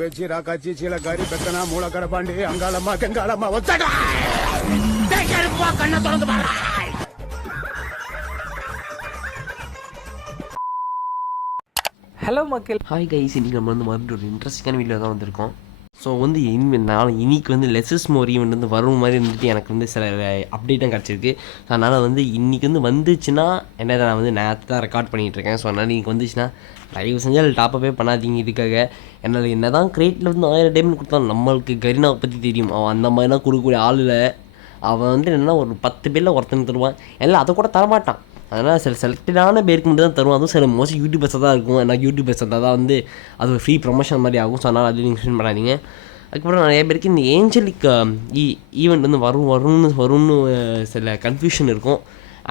బెచ్చిరా కచ్చి చీల గరి పెక్కన మూల కడపండి అంగాళమ్మ గంగాళమ్మ వచ్చాడు కన్న తొలదు ஹலோ மக்கள், ஹாய் கைஸ், இன்றைக்கி நம்ம மறுபடியும் ஒரு இன்ட்ரெஸ்டிங்கான வீடியோ தான் வந்திருக்கோம். ஸோ இன்னைக்கு லெசஸ் மோர் ஈவெண்ட் வரும் மாதிரி இருந்துட்டு எனக்கு சில அப்டேட்டும் கிடச்சிருக்கு. ஸோ அதனால் இன்றைக்கி வந்துச்சுன்னா என்ன நான் நேற்று தான் ரெக்கார்ட் பண்ணிகிட்ருக்கேன். ஸோ அதனால் இன்றைக்கி வந்துச்சுன்னா லைவ் செஞ்சால் டாப்பப்பே பண்ணாதீங்க. இதுக்காக என்னால் என்ன தான் கிரேட்டில் 1000 டைமண்ட் கொடுத்தாலும் நம்மளுக்கு கரீனாவை பற்றி தெரியும். அவன் அந்த மாதிரிலாம் கொடுக்கக்கூடிய ஆளில் அவன் என்னென்னா ஒரு 10 பேரில் ஒருத்தனுக்கு தருவான், எல்லாம் அதை கூட தரமாட்டான். அதனால் சில செலக்டடான பேருக்கு மட்டும் தான் தருவோம். அதுவும் சில மோஸ்ட்லி யூடியூபர்ஸாக தான் இருக்கும். ஏன்னா யூடியூபர்ஸ் இருந்தால் தான் அது ஒரு ஃப்ரீ ப்ரொமோஷன் மாதிரி ஆகும். ஸோ அதனால் அது நீங்கள் ஸ்பெண்ட் பண்ணாதீங்க. அதுக்கப்புறம் நிறைய பேருக்கு இந்த ஏஞ்சலிக் ஈவெண்ட் வரும்னு சில கன்ஃபியூஷன் இருக்கும்.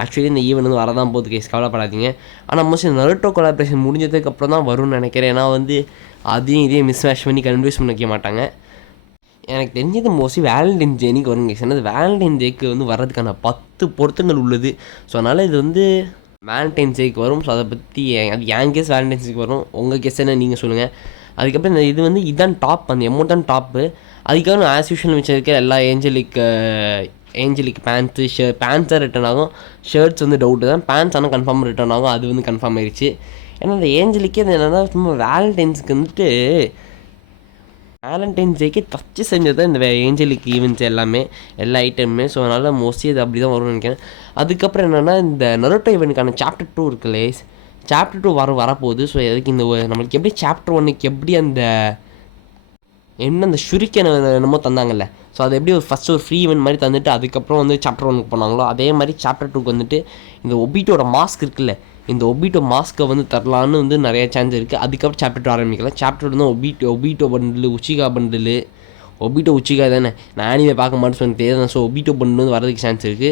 ஆக்சுவலி இந்த ஈவெண்ட் வரதான் போகுது கேஸ், கவலைப்படாதீங்க. ஆனால் மோஸ்ட்லி நருட்டோ கொலாபரேஷன் முடிஞ்சதுக்கப்புறம் தான் வரும்னு நினைக்கிறேன். ஏன்னா அதையும் இதையும் மிஸ் மேட்ச் பண்ணி கன்ஃபியூஸ் பண்ண வைக்க மாட்டாங்க. எனக்கு தெரிஞ்சது மோஸ்ட்லி வேலண்டைன்ஸ் டேக்கு வருங்க. அது வேலண்டைன் டேக்கு வர்றதுக்கான 10 பொருத்தங்கள் உள்ளது. ஸோ அதனால் இது வேலண்டைன்ஸ் டேக்கு வரும். ஸோ அதை பற்றி அது என் கேஸ் வேலண்டைன்ஸ் டேக்கு வரும். உங்கள் கேஸ் என்ன நீங்கள் சொல்லுங்கள். அதுக்கப்புறம் இது இதுதான் டாப், அந்த அமௌண்ட் தான் டாப்பு. அதுக்காக ஆஸ் யூஷுவல் வச்சுருக்க எல்லா ஏஞ்சலிக் பேண்ட்ஸாக ரிட்டர்ன் ஆகும். ஷர்ட்ஸ் டவுட்டு தான். பேண்ட்ஸ் ஆனால் கன்ஃபார்ம் ரிட்டர்ன் ஆகும். அது கன்ஃபார்ம் ஆயிடுச்சு. ஏன்னா அந்த ஏஞ்சலிக்கே அது என்னென்னா சும்மா வேலண்டைன்ஸுக்கு வேலண்டைன்ஸ் டேக்கு டச்சு செஞ்சது தான் இந்த ஏஞ்சலிக் ஈவெண்ட்ஸ் எல்லா ஐட்டமுமே. ஸோ அதனால் மோஸ்ட்லி அது அப்படி தான் வரும்னு நினைக்கிறேன். அதுக்கப்புறம் என்னென்னா இந்த நருட்டோ ஈவெண்ட்டுக்கான சாப்டர் 2 இருக்குல்லே, சாப்டர் 2 வரப்போகுது. ஸோ அதுக்கு நம்மளுக்கு எப்படி சாப்டர் 1க்கு எப்படி அந்த ஷுரிக்கன் என்னமோ தந்தாங்கல்ல, ஸோ அது எப்படி ஃபஸ்ட்டு ஒரு ஃப்ரீ ஈவெண்ட் மாதிரி தந்துட்டு அதுக்கப்புறம் சாப்டர் 1க்கு போனாங்களோ, அதே மாதிரி சாப்டர் 2க்கு இந்த ஒபிட்டோட மாஸ்க் இருக்குல்ல, இந்த ஒபிட்டோ மாஸ்க்கை தரலான்னு நிறைய சான்ஸ் இருக்குது. அதுக்கப்புறம் சாப்டர் 2 ஆரம்பிக்கலாம். Chapter 2 Obito bundle, Uchiha bundle, Obito Uchiha தானே, நானே பார்க்க மாட்டேன்னு சொல்லி தெரியாது. ஸோ ஒபிட்டோ பண்டில் வரதுக்கு சான்ஸ் இருக்குது.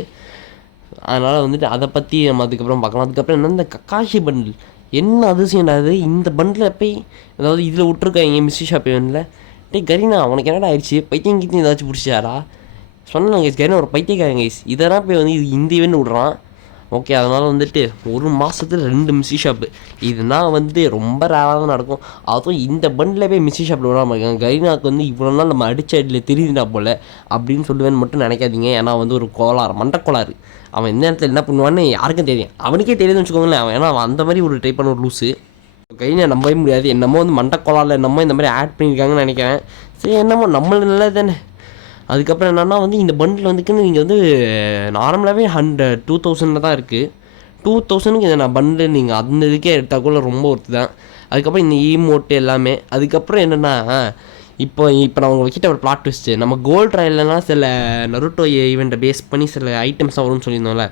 அதனால் அதை பற்றி நம்ம அதுக்கப்புறம் பார்க்கலாம். அதுக்கப்புறம் இந்த கக்காஷி பண்டில் என்ன அதிசயம்டாது, இந்த பண்டில் போய் அதாவது இதில் விட்ருக்காங்க மிஸ்ஸி ஷாப் ஈவெண்ட்டில். கரீனா உனக்கு என்னடா ஆயிடுச்சு, பைத்தியம் கீத்தியம் ஏதாச்சும் பிடிச்சாரா? சொன்னாங்க கைஸ், கரீனா ஒரு பைத்தியக்காரங்க கைஸ். இதெல்லாம் போய் இந்த ஈவெண்ட் விட்றான். ஓகே, அதனால் ஒரு மாதத்தில் 2 மிஸ்ஸி ஷாப்பு, இதுதான் ரொம்ப ரேராக தான் நடக்கும். அதுவும் இந்த பண்டில் போய் மிஸ்ஸி ஷாப்பில் விடாமல் இருக்காங்க. கரீனாவுக்கு இவ்வளோ நாள் நம்ம அடிச்ச அடியில் தெரியுதுடா போல் அப்படின்னு சொல்லுவேன்னு மட்டும் நினைக்காதீங்க. ஏன்னா ஒரு மண்டக்கோளாறு. அவன் எந்த நேரத்தில் என்ன பண்ணுவான்னு யாருக்கும் தெரியும், அவனுக்கே தெரியுதுன்னு வச்சுக்கோங்களேன். அவன் அந்த மாதிரி ஒரு டைப் பண்ண ஒரு லூஸு. கரீனா நம்பவே முடியாது. என்னமோ மண்டக்கோளாறில் என்னமோ இந்த மாதிரி ஆட் பண்ணியிருக்காங்கன்னு நினைக்கிறேன். சரி, என்னமோ நம்மளுக்கு நல்லது தானே. அதுக்கப்புறம் என்னென்னா இந்த பண்டில் நீங்கள் நார்மலாகவே 2000 தான் இருக்குது. 2000க்கு இதை நான் பண்டில் நீங்கள் அந்த இதுக்கே எடுத்தாக்குள்ள ரொம்ப ஒர்த்து தான். அதுக்கப்புறம் இந்த ஈமோட்டு எல்லாமே. அதுக்கப்புறம் என்னென்னா இப்போ நான் உங்கள் கிட்ட ஒரு பிளாட் ட்விஸ்ட்டு, நம்ம கோல்ட் ராயல்லாம் சில நருட்டோ ஈவெண்ட்டை பேஸ் பண்ணி சில ஐட்டம்ஸாக வரும்னு சொல்லியிருந்தோம்ல,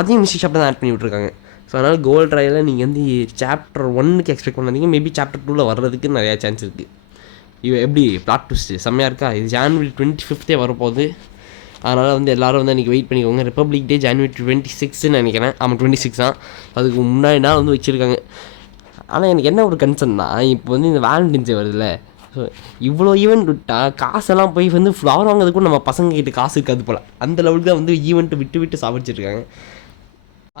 அதையும் மிஸ்ஸி ஷாப்பில் தான் ஆட் பண்ணி விட்ருக்காங்க. ஸோ அதனால் கோல்ட் ராயில் நீங்கள் சாப்டர் 1க்கு எக்ஸ்பெக்ட் பண்ணாதீங்க. மேபி சாப்டர் 2ல் வர்றதுக்கு நிறையா சான்ஸ் இருக்குது. எப்படி பிளாட் ட்விஸ்ட்டு செம்மையாக இருக்கா? இது ஜான்வரி 25 வரப்போகுது. அதனால் எல்லோரும் இன்றைக்கி வெயிட் பண்ணிக்கோங்க. ரிப்பப்ளிக் டே ஜான்வரி 26ன்னு நினைக்கிறேன். ஆமாம், 26 தான். அதுக்கு முன்னாடி நாள் வச்சுருக்காங்க. ஆனால் எனக்கு என்ன ஒரு கன்சர்ன்னா, இப்போ இந்த வேலண்டைன்ஸ் டே வருதுல்ல, ஸோ இவ்வளோ ஈவெண்ட் விட்டால் காசெல்லாம் போய் ஃப்ளவர் வாங்குறதுக்கு கூட நம்ம பசங்கக்கிட்ட காசு இருக்காது போல். அந்த லெவலுக்கு தான் ஈவெண்ட்டு விட்டு சாப்பிட்ருக்காங்க.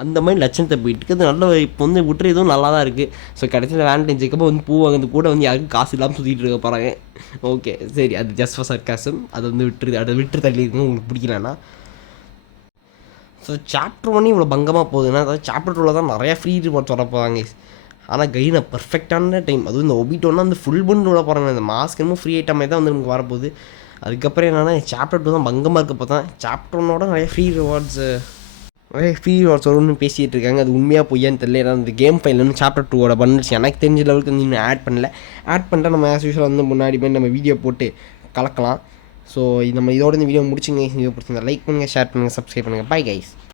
அந்த மாதிரி லட்சணத்தை போயிட்டு இருக்குது. நல்ல இப்போ விட்டுற இதுவும் நல்லா தான் இருக்குது. ஸோ கடைசியில் வேலண்டைன்ஸ் டேக்கப்போ பூ வாங்கிறது கூட யாருக்கும் காசு இல்லாமல் சுற்றிட்டு இருக்க போகிறாங்க. ஓகே, சரி, அது ஜஸ்ட் ஃபார் சர்க்காசம். அதை விட்டு தள்ளியிருக்குங்க உங்களுக்கு பிடிக்கலன்னா. ஸோ சாப்டர் 1 இவ்வளோ பங்கமாக போகுதுன்னா, அதாவது சாப்டர் 2ல் தான் நிறையா ஃப்ரீ ரிவார்ட்ஸ் வர போகிறாங்க. ஆனால் கரீனா பர்ஃபெக்டான டைம். அதுவும் இந்த ஒபிட்டோன்னா ஃபுல் பண்ட் விட போகிறாங்க. இந்த மாஸ்க் என்னமோ ஃப்ரீ ஐட்டமே தான் நமக்கு வரப்போகுது. அதுக்கப்புறம் என்னென்னா சாப்டர் 2 தான் பங்கமாக இருக்கப்போ தான் சாப்டர் 1ஓட நிறைய ஃப்ரீ ரிவார்ட்ஸ் வரும்னு பேசிகிட்டு இருக்காங்க. அது உண்மையாக பொய்யான்னு தெரியல. ஏன்னா இந்த கேம் ஃபைல் சாப்டர் 2ஓட பண்டில்ஸ் எனக்கு தெரிஞ்ச லெவலுக்கு இன்னும் ஆட் பண்ணல. ஆட் பண்ணிட்டா நம்ம ஆஸ் யூஷுவல் முன்னாடி மாதிரி நம்ம வீடியோ போட்டு கலக்கலாம். ஸோ நம்ம இதோட இந்த வீடியோ முடிச்சுங்க. வீடியோ பிடிச்சிருந்தா லைக் பண்ணுங்கள், ஷேர் பண்ணுங்கள், சப்ஸ்கிரைப் பண்ணுங்கள். Bye guys.